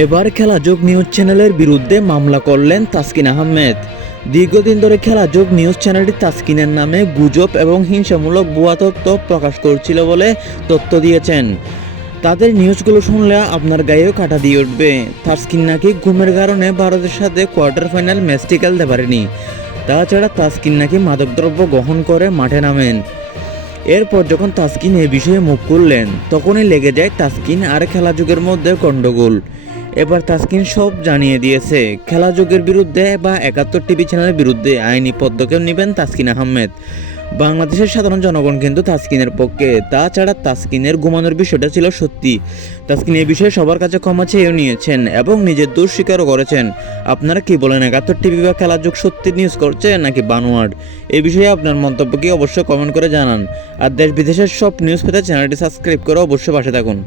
এবার খেলাযোগ নিউজ চ্যানেলের বিরুদ্ধে মামলা করলেন তাসকিন আহমেদ। দীর্ঘদিন ধরে খেলাযোগ নিউজ চ্যানেলটি তাসকিনের নামে গুজব এবং হিংসামূলক ভুয়া তথ্য প্রকাশ করছিল বলে তথ্য দিয়েছেন। তাদের নিউজগুলো শুনলে আপনার গায়েও কাঁটা দিয়ে উঠবে। তাসকিন নাকি ঘুমের কারণে ভারতের সাথে কোয়ার্টার ফাইনাল ম্যাচটি খেলতে পারেনি। তাছাড়া তাসকিন নাকি মাদকদ্রব্য গ্রহণ করে মাঠে নামেন। এরপর যখন তাসকিন এ বিষয়ে মুখ খুললেন তখনই লেগে যায় তাসকিন আর খেলাযোগের মধ্যে গণ্ডগোল। এবার তাসকিন সব জানিয়ে দিয়েছে। খেলাযোগের বিরুদ্ধে বা ৭১ টিভি চ্যানেলের বিরুদ্ধে আইনি পদক্ষেপ নেবেন তাসকিন আহমেদ। বাংলাদেশের সাধারণ জনগণ কিন্তু তাসকিনের পক্ষে। তাছাড়া তাসকিনের ঘুমানোর বিষয়টা ছিল সত্যি। তাসকিন এই বিষয়ে সবার কাছে ক্ষমা চেয়েও নিয়েছেন এবং নিজের দোষ স্বীকারও করেছেন। আপনারা কি বলেন, ৭১ টিভি বা খেলাযোগ সত্যি নিউজ করছে নাকি বানোয়াট? এই বিষয়ে আপনার মন্তব্য কি অবশ্যই কমেন্ট করে জানান। আর দেশ বিদেশের সব নিউজ পেতে চ্যানেলটি সাবস্ক্রাইব করে অবশ্যই পাশে থাকুন।